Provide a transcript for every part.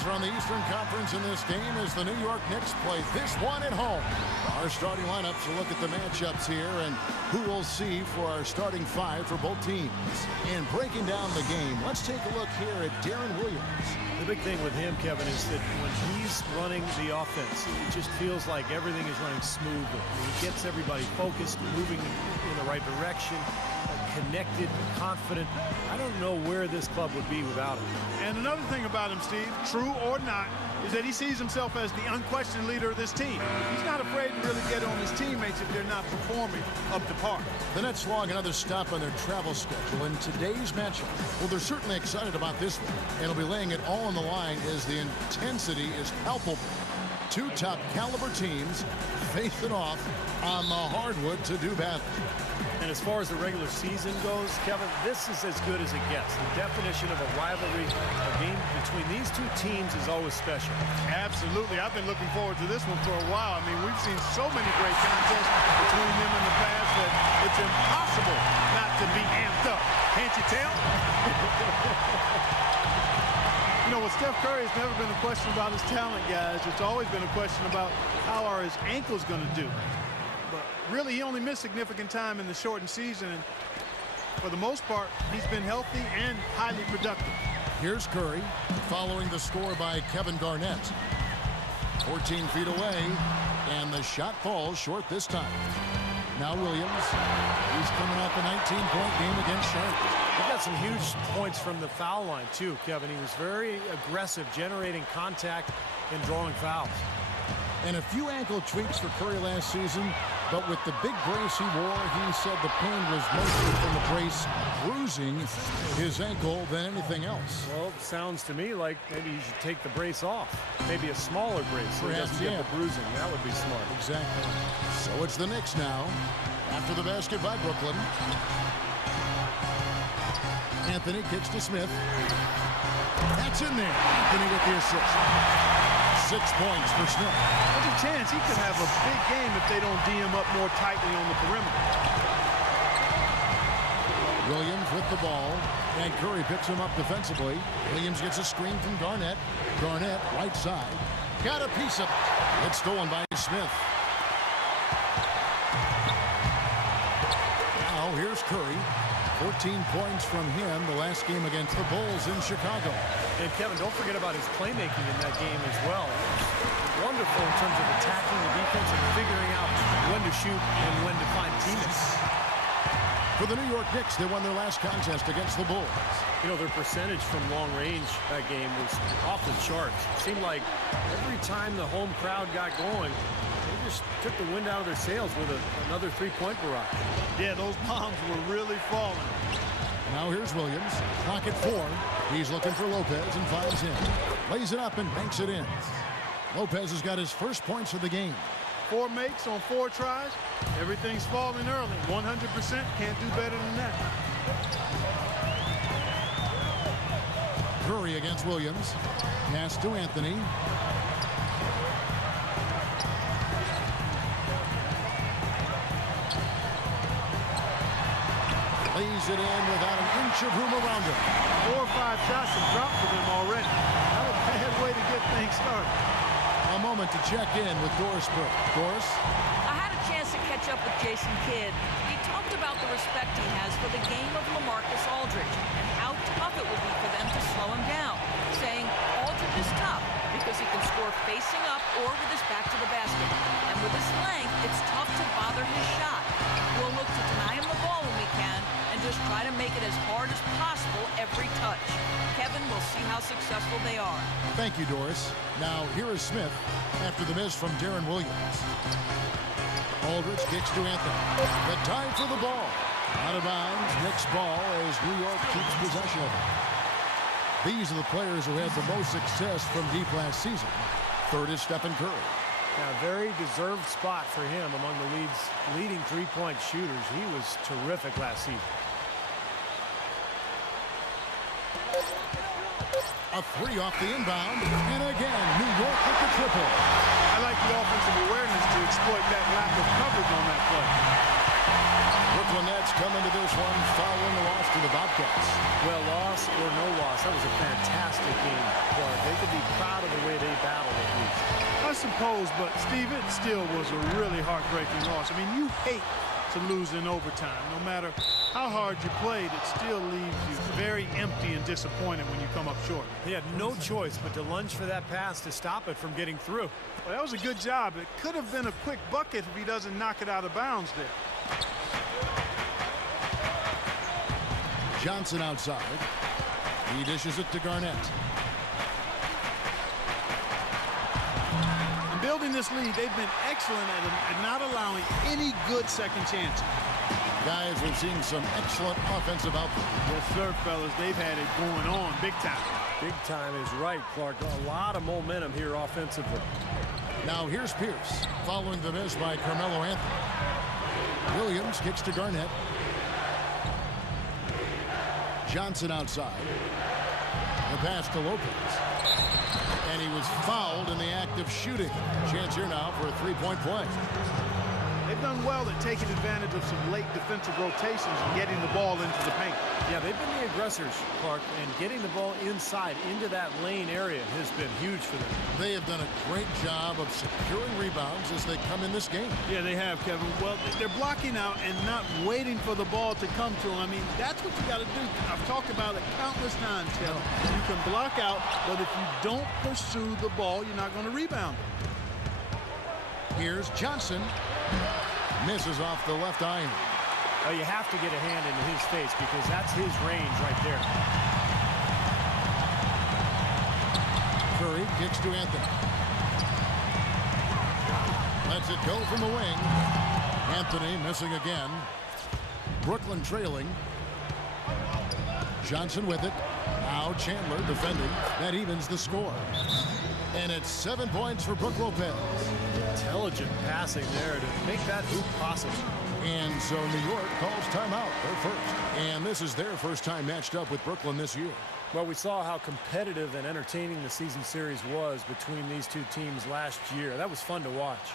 Players from the Eastern Conference in this game as the New York Knicks play this one at home. Our starting lineups will look at the matchups here and who we'll see for our starting five for both teams. And breaking down the game, let's take a look here at Deron Williams. The big thing with him, Kevin, is that when he's running the offense, it just feels like everything is running smoothly. He gets everybody focused, moving in the right direction, connected, confident. I don't know where this club would be without him. And another thing about him, Steve, true or not, is that he sees himself as the unquestioned leader of this team. He's not afraid to really get on his teammates if they're not performing up to par. The Nets log another stop on their travel schedule in today's matchup. Well, they're certainly excited about this one. It'll be laying it all on the line as the intensity is palpable. Two top caliber teams facing off on the hardwood to do battle. And as far as the regular season goes, Kevin, this is as good as it gets. The definition of a rivalry, a game between these two teams is always special. Absolutely. I've been looking forward to this one for a while. I mean, we've seen so many great contests between them in the past that it's impossible not to be amped up. Can't you tell? You know, with Steph Curry, it's never been a question about his talent, guys. It's always been a question about how are his ankles going to do. But really, he only missed significant time in the shortened season. And for the most part, he's been healthy and highly productive. Here's Curry following the score by Kevin Garnett. 14 feet away, and the shot falls short this time. Now Williams, he's coming off a 19-point game against Charlotte. He got some huge points from the foul line, too, Kevin. He was very aggressive, generating contact and drawing fouls. And a few ankle tweaks for Curry last season, but with the big brace he wore, he said the pain was mostly from the brace bruising his ankle than anything else. Well, it sounds to me like maybe he should take the brace off. Maybe a smaller brace so he Perhaps, doesn't get the bruising. That would be smart. Exactly. So it's the Knicks now, after the basket by Brooklyn. Anthony kicks to Smith. That's in there. Anthony with the assist. 6 points for Smith. There's a chance he could have a big game if they don't D him up more tightly on the perimeter. Williams with the ball, and Curry picks him up defensively. Williams gets a screen from Garnett. Garnett, right side. Got a piece of it. It's stolen by Smith. Now here's Curry. 14 points from him the last game against the Bulls in Chicago. And Kevin, don't forget about his playmaking in that game as well. Wonderful in terms of attacking the defense and figuring out when to shoot and when to find teammates. For the New York Knicks, they won their last contest against the Bulls. You know, their percentage from long range that game was off the charts. It seemed like every time the home crowd got going, they just took the wind out of their sails with another three-point barrage. Yeah, those bombs were really falling. Now here's Williams. Clock at 4. He's looking for Lopez and finds him. Lays it up and banks it in. Lopez has got his first points of the game. 4 makes on 4 tries. Everything's falling early. 100%. Can't do better than that. Curry against Williams. Pass to Anthony. Lays it in without an inch of room around him. 4 or 5 shots have dropped for them already. Not a bad way to get things started. A moment to check in with Doris Burke. Doris? I had a chance to catch up with Jason Kidd. He talked about the respect he has for the game of LaMarcus Aldridge and how tough it will be for them to slow him down, saying Aldridge is tough because he can score facing up or with his back to the basket. And with his length, it's tough to bother his shot. We'll look to deny him the ball when we can and just try to make it as hard as possible every touch. Kevin, we'll see how successful they are. Thank you, Doris. Now, here is Smith after the miss from Deron Williams. Aldridge kicks to Anthony. The time for the ball. Out of bounds, Knicks ball as New York keeps possession of it. These are the players who had the most success from deep last season. Third is Stephen Curry. Now, very deserved spot for him among the league's leading three-point shooters. He was terrific last season. A 3 off the inbound, and again, New York with the triple. I like the offensive awareness to exploit that lack of coverage on that play. Brooklyn Nets come into this one following a loss to the Bobcats. Well, loss or no loss, that was a fantastic game. Clark. They could be proud of the way they battled at least. I suppose, but Steve, it still was a really heartbreaking loss. I mean, you hate to lose in overtime. No matter how hard you played, it still leaves you very empty and disappointed when you come up short. He had no choice but to lunge for that pass to stop it from getting through. Well, that was a good job. It could have been a quick bucket if he doesn't knock it out of bounds there. Johnson outside. He dishes it to Garnett. In building this lead, they've been excellent at not allowing any good second chances. Guys, we've seen some excellent offensive output. Yes, sir, fellas. They've had it going on big time. Big time is right, Clark. A lot of momentum here offensively. Now here's Pierce following the miss by Carmelo Anthony. Williams kicks to Garnett. Johnson outside. The pass to Lopez. And he was fouled in the act of shooting. Chance here now for a three-point play. They've done well at taking advantage of some late defensive rotations and getting the ball into the paint. Yeah, they've been the aggressors, Clark, and getting the ball inside into that lane area has been huge for them. They have done a great job of securing rebounds as they come in this game. Yeah, they have, Kevin. Well, they're blocking out and not waiting for the ball to come to them. I mean, that's what you got to do. I've talked about it countless times, Kevin. You can block out, but if you don't pursue the ball, you're not going to rebound it. Here's Johnson. Misses off the left iron. Oh, you have to get a hand into his face because that's his range right there. Curry kicks to Anthony. Lets it go from the wing. Anthony missing again. Brooklyn trailing. Johnson with it. Now Chandler defending. That evens the score. And it's 7 points for Brook Lopez. Intelligent passing there to make that hoop possible. And so New York calls timeout, their first. And this is their first time matched up with Brooklyn this year. Well, we saw how competitive and entertaining the season series was between these two teams last year. That was fun to watch.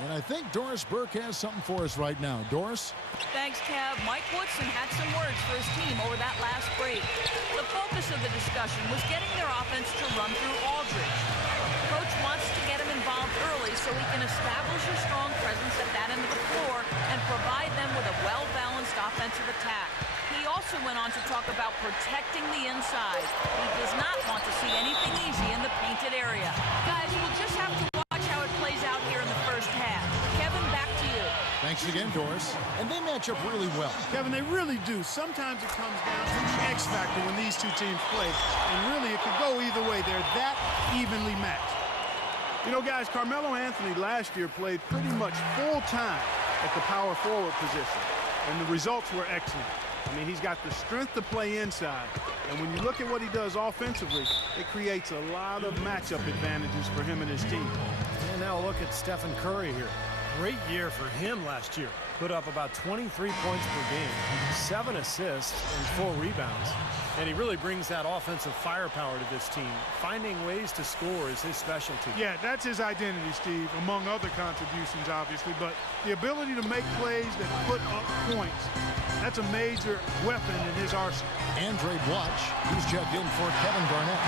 And I think Doris Burke has something for us right now. Doris? Thanks, Kev. Mike Woodson had some words for his team over that last break. The focus of the discussion was getting their offense to run through Aldridge. Coach wants to get him involved early so he can establish a strong presence at that end of the floor and provide them with a well-balanced offensive attack. He also went on to talk about protecting the inside. He does not want to see anything easy in the painted area. Guys, we'll just have to watch how it plays out here in the first half. Kevin, back to you. Thanks again, Doris. And they match up really well. Kevin, they really do. Sometimes it comes down to the X factor when these two teams play. And really, it could go either way. They're that evenly matched. You know, guys, Carmelo Anthony last year played pretty much full-time at the power forward position. And the results were excellent. I mean, he's got the strength to play inside. And when you look at what he does offensively, it creates a lot of matchup advantages for him and his team. And now look at Stephen Curry here. Great year for him last year. Put up about 23 points per game, 7 assists, and 4 rebounds. And he really brings that offensive firepower to this team. Finding ways to score is his specialty. Yeah, that's his identity, Steve, among other contributions, obviously. But the ability to make plays that put up points, that's a major weapon in his arsenal. Andre Blatch, who's checked in for Kevin Garnett.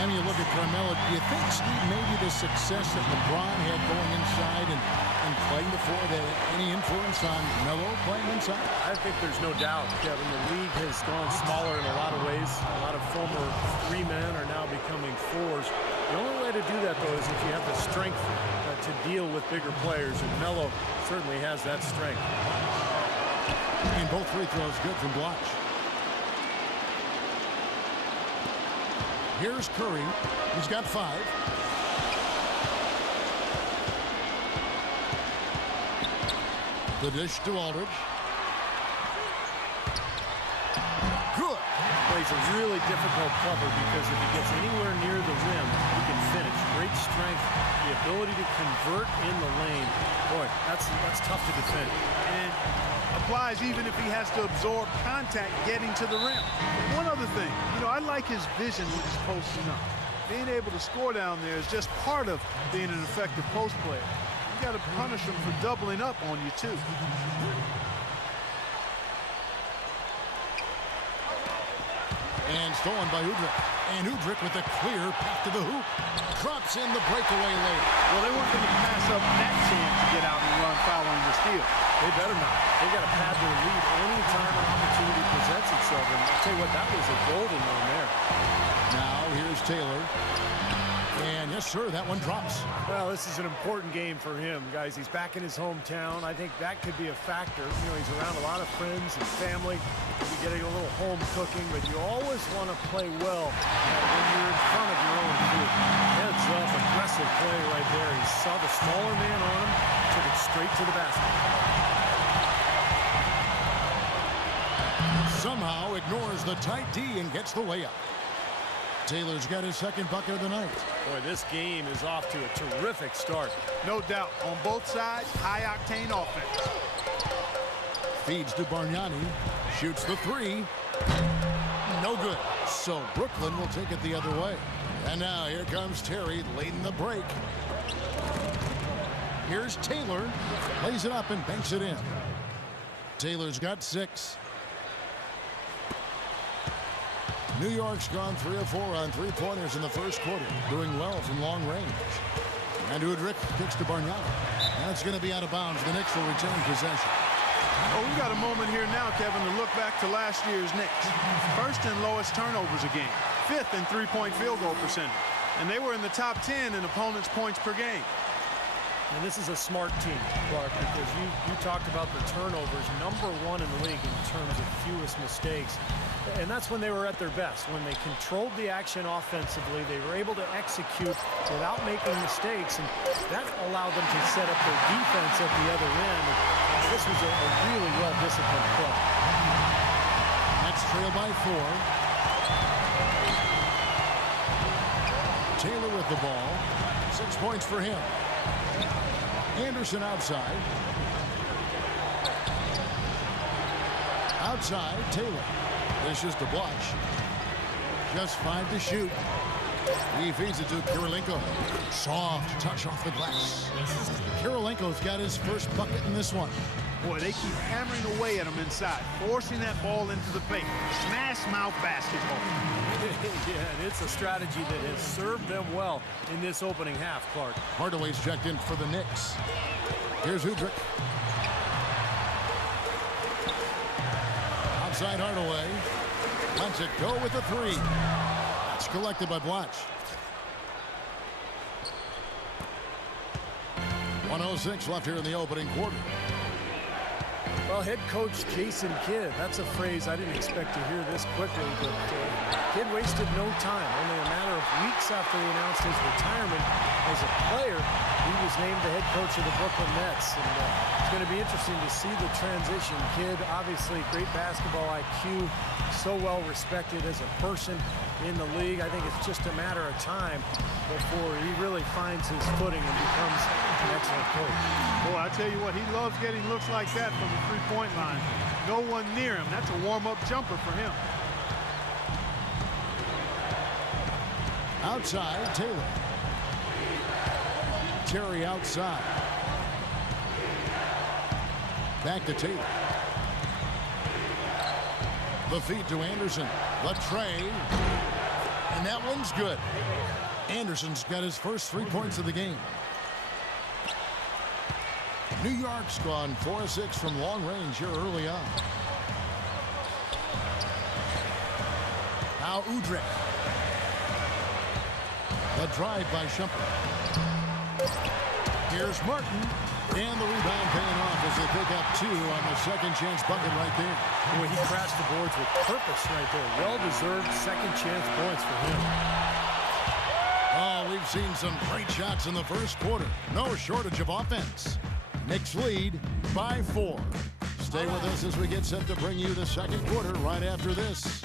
And you look at Carmelo, do you think, Steve, maybe the success that LeBron had going inside and playing the floor, that any influence on Melo playing inside? I think there's no doubt, Kevin. The league has gone smaller in a lot of ways. A lot of former 3 men are now becoming 4s. The only way to do that, though, is if you have the strength to deal with bigger players, and Melo certainly has that strength. And both free throws good from Blatch. Here's Curry. He's got 5. The dish to Aldridge. Good. Plays a really difficult cover because if he gets anywhere near the rim, he can finish. Great strength, the ability to convert in the lane. Boy, that's tough to defend. And applies even if he has to absorb contact getting to the rim. One other thing, you know, I like his vision when he's posting up. Being able to score down there is just part of being an effective post player. got to punish them for doubling up on you, too. And stolen by Udrih. And Udrih with a clear path to the hoop. Drops in the breakaway lane. Well, they weren't going to pass up that chance to get out and run following the steal. They better not. They got to pad their lead anytime an opportunity presents itself. And I'll tell you what, that was a golden one there. Now here's Taylor. And yes, sir, that one drops. Well, this is an important game for him, guys. He's back in his hometown. I think that could be a factor. You know, he's around a lot of friends and family. You're getting a little home cooking, but you always want to play well when you're in front of your own group. Heads up, aggressive play right there. He saw the smaller man on him, took it straight to the basket. Somehow ignores the tight D and gets the layup. Taylor's got his second bucket of the night. Boy, this game is off to a terrific start. No doubt. On both sides, high-octane offense. Feeds to Bargnani. Shoots the three. No good. So Brooklyn will take it the other way. And now here comes Terry leading the break. Here's Taylor. Lays it up and banks it in. Taylor's got 6. New York's gone 3 of 4 on three-pointers in the first quarter, doing well from long range. And Udrih kicks to Bargnani. That's going to be out of bounds. The Knicks will return possession. Oh, we got a moment here now, Kevin, to look back to last year's Knicks. First and lowest turnovers a game. 5th in three-point field goal percentage. And they were in the top 10 in opponents' points per game. And this is a smart team, Clark, because you talked about the turnovers, #1 in the league in terms of fewest mistakes. And that's when they were at their best. When they controlled the action offensively, they were able to execute without making mistakes, and that allowed them to set up their defense at the other end. This was a really well-disciplined play. Nets trail by 4. Taylor with the ball. 6 points for him. Anderson outside. Outside, Taylor. Vicious to Blatche. Just 5 to shoot. He feeds it to Kirilenko. Soft touch off the glass. Kirilenko's got his first bucket in this one. Boy, they keep hammering away at him inside, forcing that ball into the paint. Smash mouth basketball. Yeah, and it's a strategy that has served them well in this opening half, Clark. Hardaway's checked in for the Knicks. Here's Udrih. Outside Hardaway. Lets it go with a 3. That's collected by Blatche. 1:06 left here in the opening quarter. Well, head coach Jason Kidd, that's a phrase I didn't expect to hear this quickly, but Kidd wasted no time. Only a matter of weeks after he announced his retirement as a player, he was named the head coach of the Brooklyn Nets. And it's going to be interesting to see the transition. Kidd, obviously great basketball IQ, so well respected as a person in the league. I think it's just a matter of time before he really finds his footing and becomes an excellent coach. Boy, I tell you what, he loves getting looks like that from the three-point line. No one near him. That's a warm-up jumper for him. Outside, Taylor. Terry outside. Back to Taylor. The feed to Anderson. The tray. And that one's good. Anderson's got his first 3 points of the game. New York's gone 4 of 6 from long range here early on. Now Udrih. The drive by Shumpert. Here's Martin. And the rebound paying off as they pick up 2 on the second chance bucket right there. Boy, he crashed the boards with purpose right there. Well-deserved second chance points for him. Oh, we've seen some great shots in the first quarter. No shortage of offense. Knicks lead by 4. Stay with us as we get set to bring you the second quarter right after this.